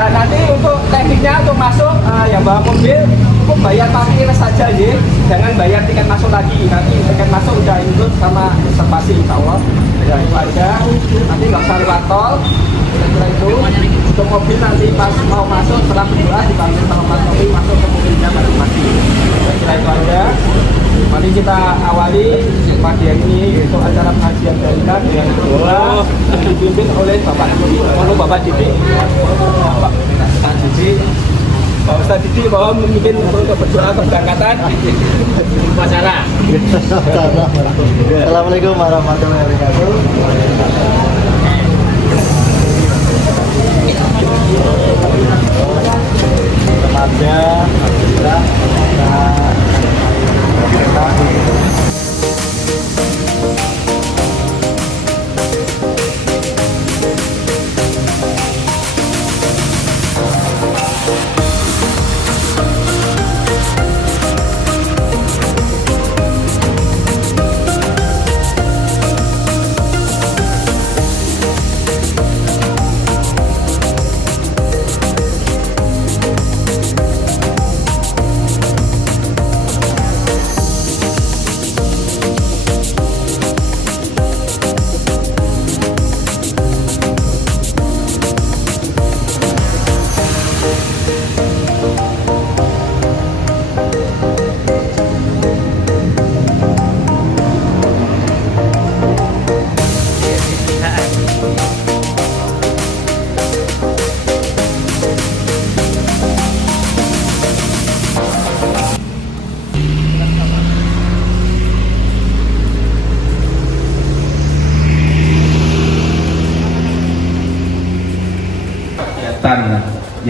Nanti untuk tekniknya untuk masuk yang bawa mobil cukup bayar parkir saja ya, jangan bayar tiket masuk lagi. Nanti tiket masuk udah include sama reservasi insya Allah. Ya itu aja. Nanti nggak usah lewat tol. Kira-kira itu untuk mobil nanti pas mau masuk setelah berdoa dipanggil sama Mas Novi masuk ke mobilnya masing-masing. Kira-kira itu aja. Mari kita awali pagi ini untuk acara pengajian jalinan yang kedua yang dipimpin oleh Bapak Didi. Pak Didi, Pak Ustadz Didi bahwa memimpin untuk berdoa keberangkatan upacara. Assalamualaikum warahmatullahi wabarakatuh. Remaja, alhamdulillah,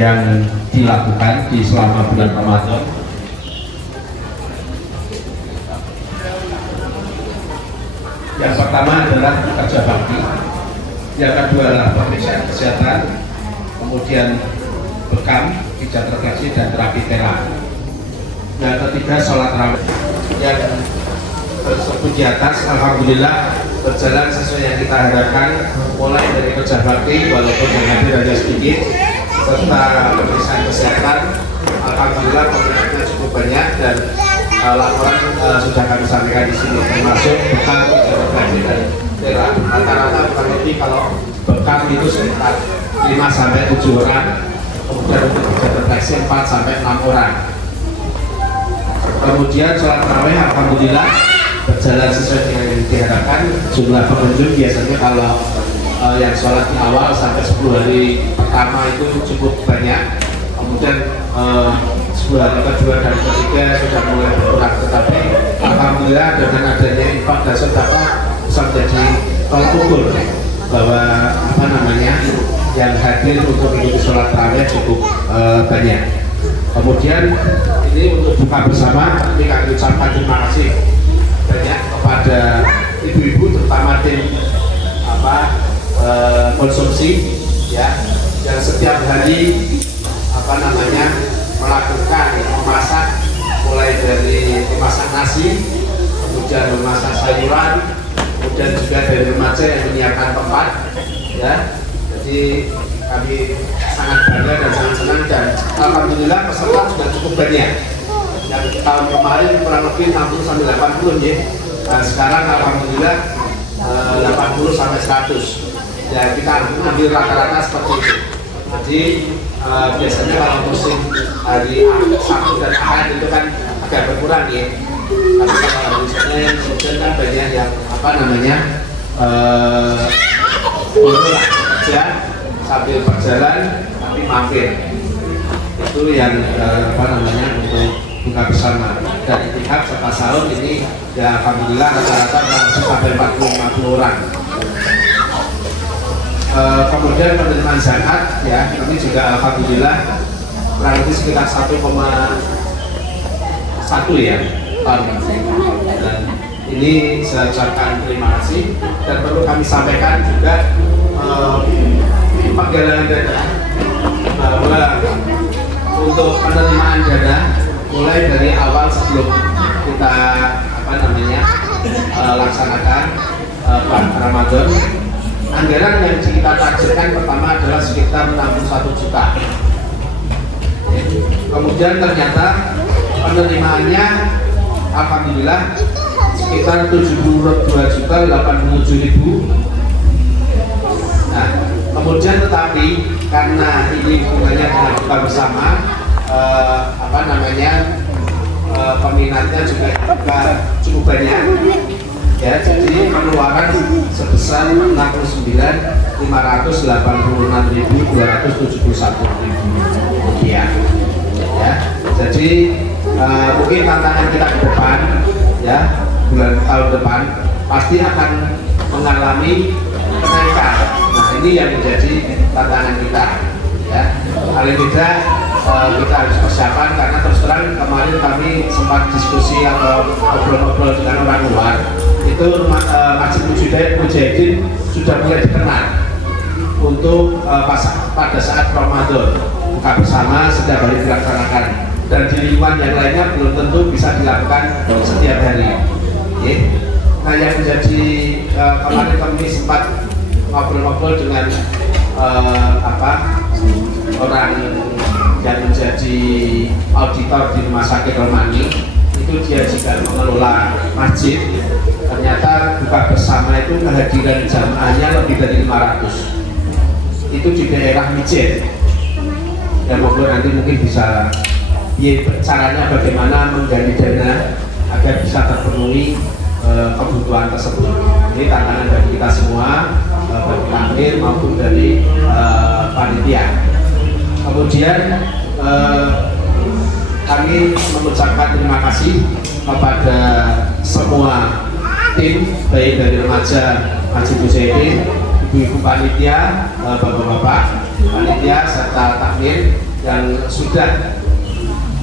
yang dilakukan di selama bulan Ramadan. Yang pertama adalah kerja bakti, yang kedua adalah pemeriksaan kesehatan, kemudian bekam, pijat refleksi dan terapi tera. Yang ketiga sholat raweh. Yang tersebut di atas alhamdulillah berjalan sesuai yang kita harapkan, mulai dari kerja bakti walaupun yang hadir hanya sedikit, serta pemeriksaan kesehatan. Alhamdulillah pemeriksaannya cukup banyak dan laporan sudah kami sampaikan di sini, termasuk bekam, pijat refleksi dan tera. Rata-rata bukan lebih kalau bekam itu sekitar 5-7 orang, kemudian untuk pijat refleksi 4-6 orang. Kemudian sholat tarawih alhamdulillah berjalan sesuai dengan yang diharapkan. Jumlah pengunjung biasanya kalau yang sholat di awal sampai 10 hari pertama itu cukup banyak, kemudian 10 hari kedua dan ketiga sudah mulai berkurang, tetapi alhamdulillah dengan adanya infak dan sedekah bisa menjadi tolak ukur bahwa yang hadir untuk mengikuti sholat tarawih cukup banyak. Kemudian ini untuk buka bersama, kami ucapkan terima kasih banyak kepada ibu-ibu, terutama tim konsumsi ya, yang setiap hari melakukan memasak, mulai dari memasak nasi, kemudian memasak sayuran, kemudian juga dari remaja yang menyiapkan tempat ya. Jadi kami sangat bangga dan sangat senang, dan alhamdulillah peserta sudah cukup banyak. Yang tahun kemarin kurang lebih 60-80 ya. Nah, sekarang alhamdulillah 80-100. Ya, kita ambil rata-rata seperti itu. Jadi biasanya kalau musim hari Sabtu dan Ahad itu kan agak berkurang ya. Tapi kalau hari Senin kan banyak yang kerja sambil berjalan tapi mampir. Itu yang untuk buka bersama dan itikaf serta sahur ini ya alhamdulillah rata-rata sampai 40-50 orang. Kemudian penerimaan zakat ya, kami juga alhamdulillah kurang lebih sekitar 1,1 ya ton. Dan ini saya ucapkan terima kasih, dan perlu kami sampaikan juga penggalangan dana bahwa untuk penerimaan dana mulai dari awal sebelum kita laksanakan bulan Ramadan Anggaran yang kita targetkan pertama adalah sekitar 61 juta. Kemudian ternyata penerimaannya alhamdulillah sekitar 72.087.000. Nah, kemudian tetapi karena ini hubungannya dengan buka bersama, peminatnya juga cukup banyak. Ya, jadi pengeluaran sebesar 69.586.271 rupiah. Ya, jadi mungkin tantangan kita ke depan, ya, tahun depan pasti akan mengalami kenaikan. Nah, ini yang menjadi tantangan kita. Ya, paling tidak kita harus persiapan karena terus terang kemarin kami sempat diskusi atau ngobrol-ngobrol dengan orang luar. Itu Masjid Mujahidin sudah mulai dikenal untuk pada saat Ramadan buka bersama setiap hari dilaksanakan, dan di lingkungan yang lainnya belum tentu bisa dilakukan setiap hari. Nah, yang menjadi kemarin kami sempat ngobrol-ngobrol dengan orang yang menjadi auditor di Rumah Sakit Romani, itu dia juga mengelola masjid. Ternyata buka bersama itu kehadiran jamaahnya lebih dari 500. Itu di daerah Mijen. Ya, monggo nanti mungkin bisa caranya bagaimana menggali dana agar bisa terpenuhi kebutuhan tersebut. Ini tantangan bagi kita semua, bagi takmir maupun dari panitia. Kemudian kami mengucapkan terima kasih kepada semua tim, baik dari remaja Masjid Mujahidin, ibu-ibu panitia, bapak-bapak panitia serta takmir yang sudah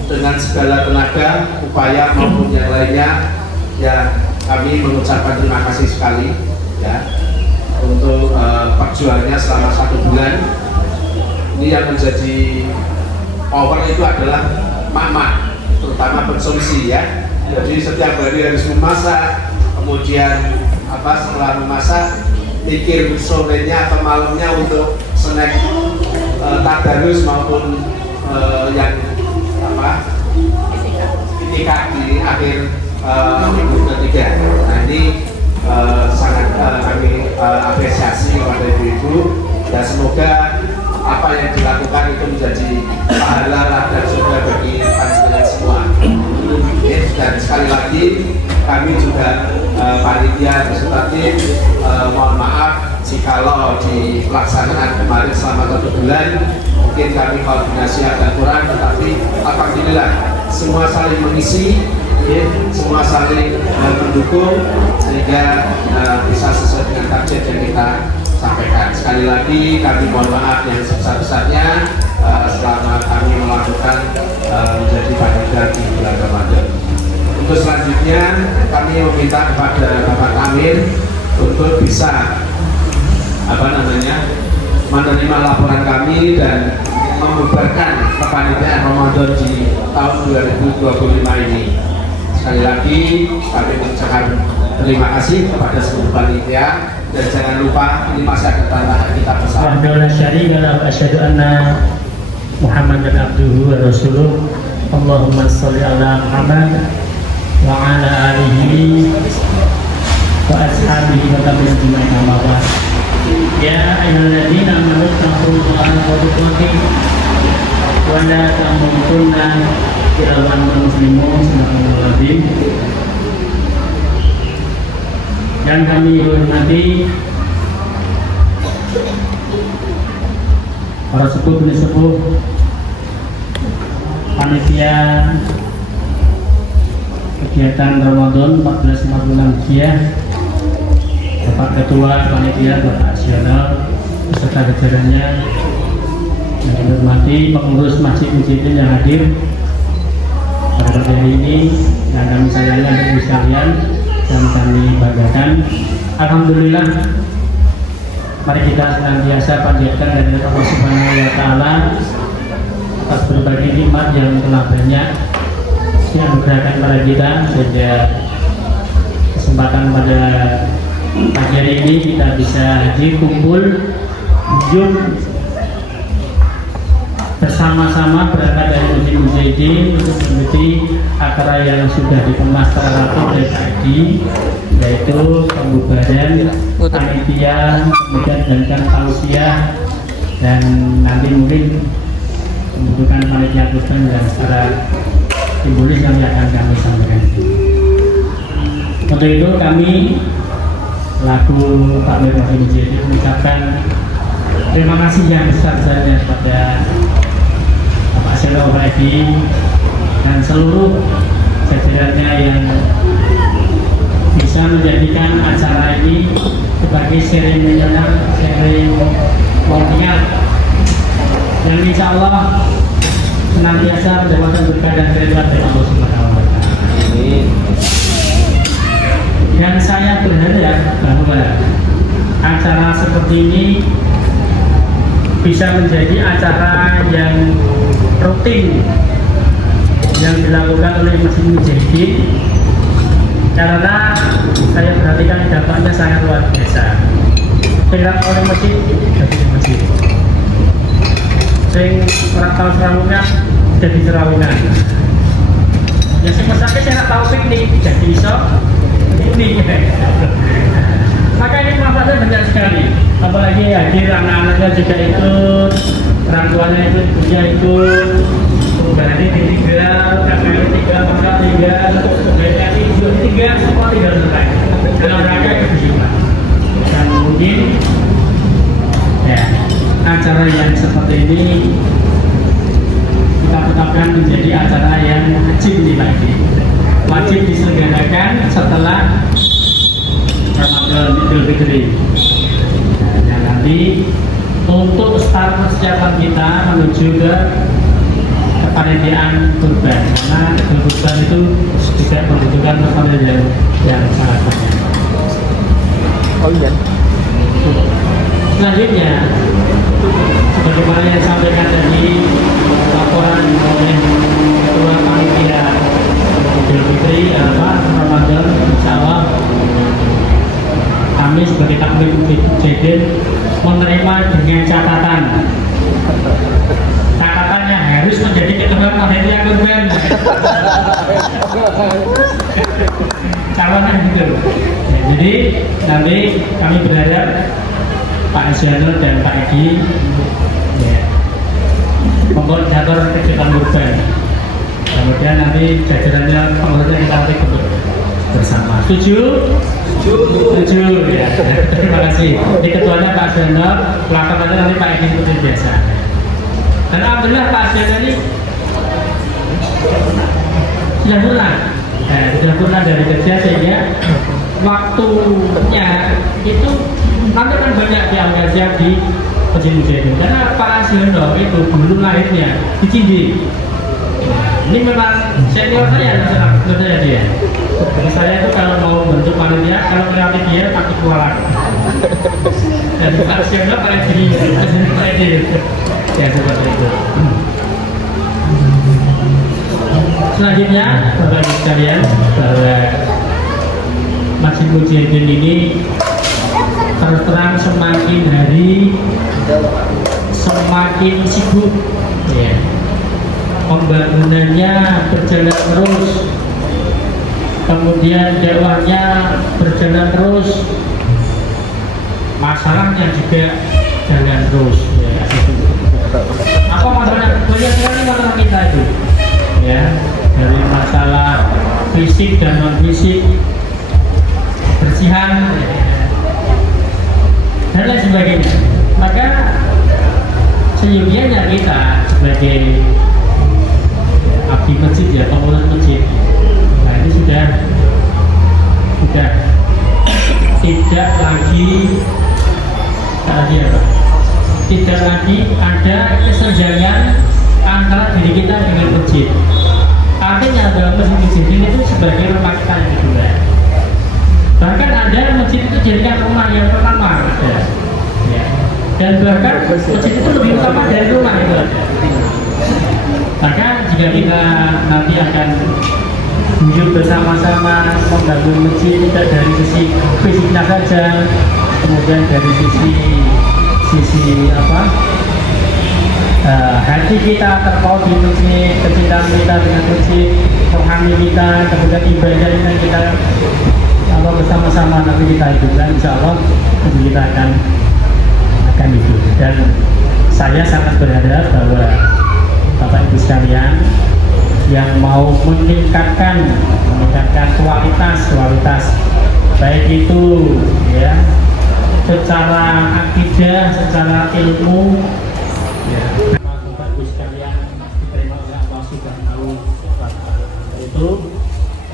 dengan segala tenaga, upaya maupun yang lainnya, ya kami mengucapkan terima kasih sekali, ya, untuk perjuangannya selama 1 bulan. Ini yang menjadi power itu adalah mama, terutama konsumsi, ya. Jadi setiap hari harus memasak, kemudian setelah memasak pikir sorenya atau malamnya untuk snack tadarus maupun yang itikaf di akhir minggu ketiga. Nah, ini sangat kami apresiasi kepada ibu-ibu, dan semoga apa yang dilakukan itu menjadi pahala dan surga bagi panjenengan semua. Dan sekali lagi kami juga panitia beserta tim mohon maaf jikalau di pelaksanaan kemarin selama 1 bulan mungkin kami koordinasi agak kurang, tetapi alhamdulillah semua saling mengisi, ya, semua saling mendukung sehingga bisa sesuai dengan target yang kita sampaikan. Sekali lagi kami mohon maaf yang sebesar-besarnya selama kami melakukan menjadi panitia di bulan Ramadan. Untuk selanjutnya kami meminta kepada Bapak Amir untuk bisa menerima laporan kami dan membubarkan kepanitiaan Ramadan di tahun 2025 ini. Sekali lagi kami mengucapkan terima kasih kepada seluruh panitia, dan jangan lupa ini masih ada tantangan kita bersama. Asyhadu anna Muhammadan abduhu wa rasuluh. Allahumma sholli ala Muhammad wa ala alihi wa ashabihi wa tabi'in wa ya ayyuhalladzina amanu taqullaha haqqa tuqatih wa la tamutunna illa wa antum muslimun. Bismillahirrahmanirrahim. Yang kami hormati para sepuh panitia kegiatan Ramadan 1456 Hijriah, Bapak Ketua Panitia, Bapak Nasional beserta jajarannya, yang dihormati pengurus Masjid Mujahidin yang hadir pada hari ini, yang kami sayangi dan sekalian dan kami banggakan. Alhamdulillah, mari kita senantiasa panjatkan dari Allah Subhanahu wa Ta'ala atas berbagai nikmat yang telah banyak yang dianugerahkan pada kita, sehingga kesempatan pada pagi hari ini kita bisa hadir kumpul kunjung bersama-sama berangkat dari Masjid Mujahidin untuk mengikuti acara yang sudah dikemas teratur oleh tadi, yaitu pembubaran panitia, kemudian dan tausiah, dan nanti mungkin pembentukan panitia kurban yang secara simbolis yang akan kami sampaikan. Untuk itu kami laku Pak Mir Masjid Mujahidin mengucapkan terima kasih yang besar-besarnya kepada Bapak Seno Edi dan seluruh jajarannya yang bisa menjadikan acara ini sebagai seremonial yang insya Allah senantiasa mendapatkan berkah dan keridhaan dari Allah Subhanahu wa Ta'ala. Dan saya berharap bahwa acara seperti ini bisa menjadi acara yang rutin yang dilakukan oleh Masjid Mujahidin, karena saya perhatikan dampaknya sangat luar biasa. Tidak oleh masjid, jadi masjid. Sing orang tahu serawungan, jadi serawungan. Ya sing mesake saya tahu piknik, jadi iso ini. Maka ini manfaatnya banyak sekali. Apalagi hadir anak-anaknya juga ikut, orang tuanya ikut, ibunya ikut. Berarti tinggal, kakaknya tinggal, kakak tinggal, berarti ibu tinggal, semua tinggal selesai. Dalam rangka kebersihan. Dan mungkin ya acara yang seperti ini kita tetapkan menjadi acara yang wajib lagi. Wajib diselenggarakan setelah Ramadan Idul Fitri. Nah, nanti untuk start persiapan kita menuju ke kepanitiaan kurban, karena kurban itu tidak membutuhkan personil yang sangat banyak. Oh iya. Selanjutnya, sebagaimana yang disampaikan tadi laporan oleh Ketua Panitia Idul Fitri Ramadan, insya Allah kami sebagai takmir Mujahidin menerima dengan catatannya harus menjadi ketua panitia kurban. Calonnya gitu. Ya, jadi nanti kami berharap Pak Asyano dan Pak Edi ya, koordinator kegiatan kurban. Kemudian nanti jajarannya pengurusnya kita nanti bersama. Setuju? Setuju ya. Terima kasih. Di ketuanya Pak Asyano, pelaksananya nanti Pak Edi seperti biasa. Dan alhamdulillah Pak Asyano ini sudah pulang. Sudah pulang dari kerja sehingga waktunya itu nanti kan banyak yang siap di Masjid Mujahidin, karena Pak Asyano itu dulu lahirnya di Cindi. Ini memang senior saya, saya dia. Jadi saya itu kalau mau bentuk panitia, kalau melatih dia pakai kualan. Dan Pak Asyano pakai diri, ya seperti itu. Selanjutnya, Bapak Ibu sekalian, bahwa Masjid Mujahidin ini terus terang semakin hari semakin sibuk, ya. Pembangunannya berjalan terus, kemudian dakwahnya berjalan terus, masalahnya juga jalan terus, ya. Apa masalahnya? Banyak sekali masalah kita itu, ya, dari masalah fisik dan non fisik, bersihan, dan lain sebagainya. Maka seyogianya kita sebagai abdi masjid, ya, pengurus masjid, nah ini sudah tidak lagi tidak lagi ada kesenjangan antara diri kita dengan masjid. Artinya bahwa masjid itu sebagai rumah kita yang kedua. Bahkan ada masjid itu jadikan rumah yang pertama ada, ya. Dan bahkan masjid itu lebih utama dari rumah itu ada. Maka jika kita nanti akan guyub bersama-sama membangun masjid, tidak dari sisi fisiknya saja, kemudian dari sisi hati kita terpaut di masjid, kecintaan kita dengan masjid, rohani kita, kemudian ibadah yang kita bersama-sama nanti kita hidupkan, insya Allah kita akan hidup. Dan saya sangat berharap bahwa Bapak Ibu sekalian yang mau meningkatkan kualitas baik itu ya secara akidah, secara ilmu, ya. Bapak Ibu sekalian diterima oleh Allah Subhanahu wa Ta'ala. Itu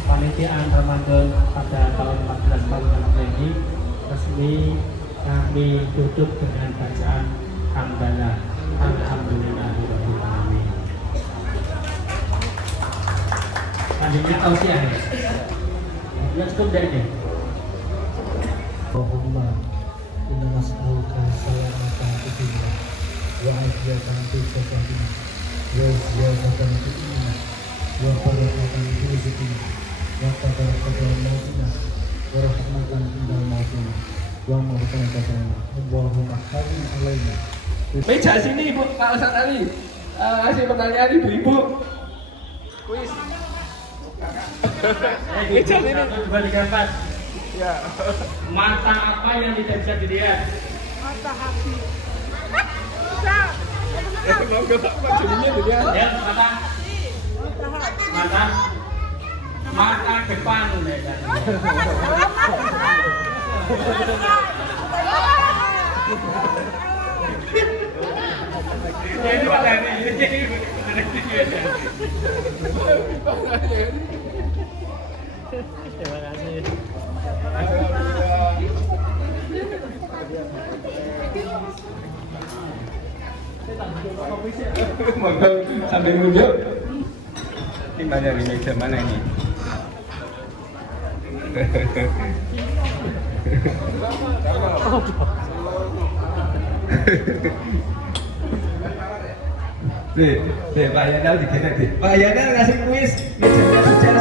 kepanitiaan Ramadan pada tahun 14 tahun ini resmi kami tutup dengan bacaan hamdalah alhamdulillahirabbil alamin. Selanjutnya tausiah ya. Ya cukup dari ini. Allahumma inna nas'aluka salamatan fid dunya wa afiyatan fil akhirah wa ziyadatan fil iman wa barakatan fil rizqi wa tabarakatan mautina wa rahmatan indal mautina wa maghfiratan Allahumma halim alaina. Meja sini Ibu, Pak Ustadz Ali. Kasih pertanyaan Ibu-ibu. Kuis. Meja sini. 1, 2, 3, 4. Ya. Mata apa yang tidak bisa dilihat? Mata hati. Mau ke Pak Juninya dulu ya. Ya, mata depan ya. Ini padanya ini. Terima kasih. Monggo sambil nunjuk. Ini mana nih meja mana ini? Pak Yanal dikira Pak Yanal ngasih kuis, mejanya sukses.